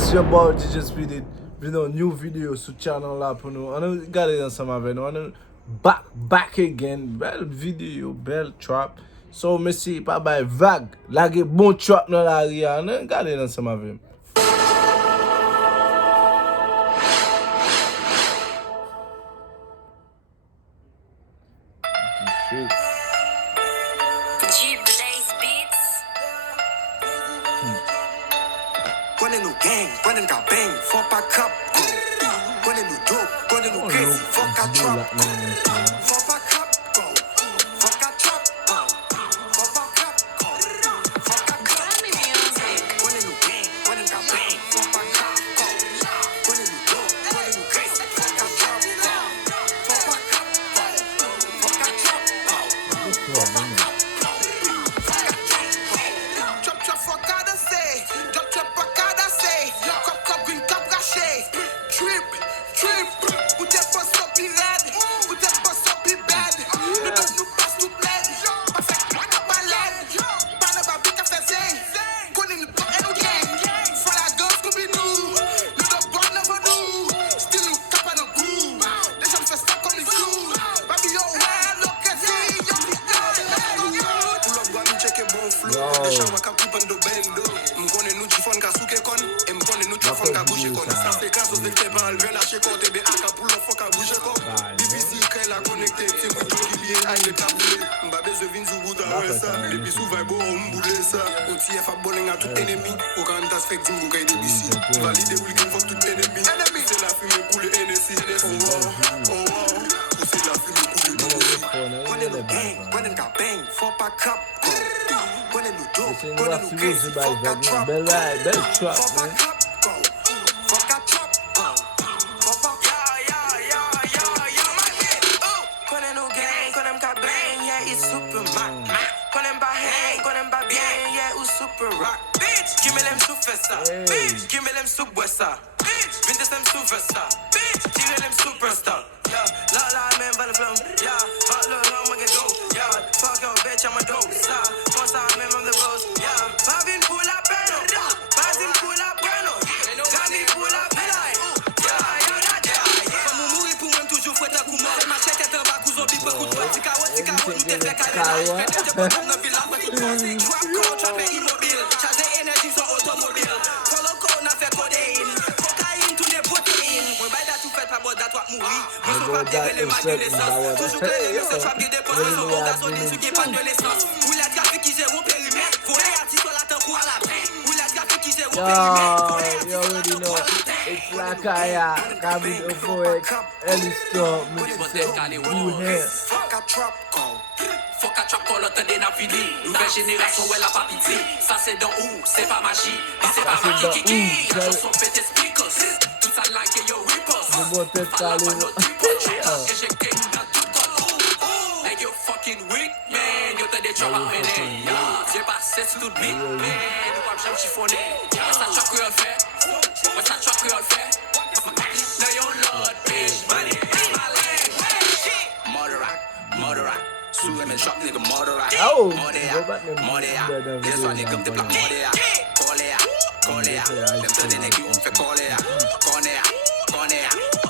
It's your boy DJ Speedy. New video sur channel là pour nous. On a regardé ensemble avec nous. On a back again. Belle vidéo, belle trap. So, merci, pas by vague. Lage bon trap dans la ria. On a regardé ensemble avec nous. Running new gang, running got bang, fuck back up, go. Running new dope, running new crazy, fuck got trap, go. Fuck back up, go. Fuck got trap, go. Fuck back up, go. Fuck got trap, go. Running new gang, running got bang, fuck back up, go. Running new dope, running new crazy, fuck got trap, go. Fuck back up, go. Fuck got trap, go. Fuck back up. You already know it's like I Cabin Avoid Ellie Storm New hair. Fuck a trap call, attendez n'a fini. Nouvelle génération, elle a pas pitié. Ça c'est dans où, c'est pas magie. C'est pas magie qui la chanson fait tes speakers. Tout ça like et yo rippers. Éjecté dans tout corps. Hey yo fucking weak, man. Yo t'as des trappes à mener. J'ai passé sur tout beat, man. Nous pas me chiffonner. Ça trap que on fait. Ça trap que on fait. Now your lord, bitch, money is my language. Murder rock. Sous men shop nigga murder rock. Mordea. This one nigga comme des plaques mordea. Colea. Them turn the nigga on fait colea. Cornea.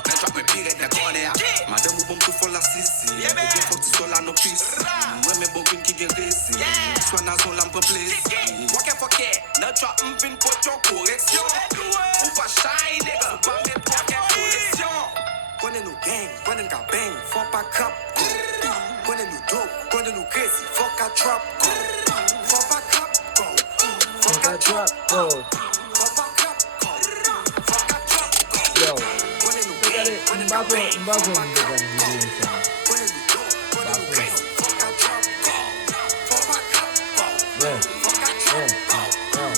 Men trap me pire de cornea. Madame ou bon tout for la sissi. Et bien faut que tu sois là no peace. Ouais mais bon qui vient récit. Soit dans son lampe place. Fuck it. No trap m'vin pour your correction. Ou pas shine nigga. Ou pas mettre pour quelle collection. Running new gang, running got bang, fuck back up, go. Running new dope, running new crazy, fuck a trap, go. Fuck back up, go. Fuck a trap, go. Fuck back up, go. Fuck a trap, go. Yo, running new gang, running got bang, fuck back up, go. Running new dope, running new crazy, fuck a trap, go. Fuck back up, go. Fuck a trap, go.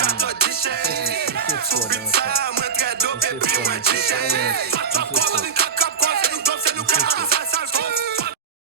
Kat lot di chè. Sou bit sa, mwen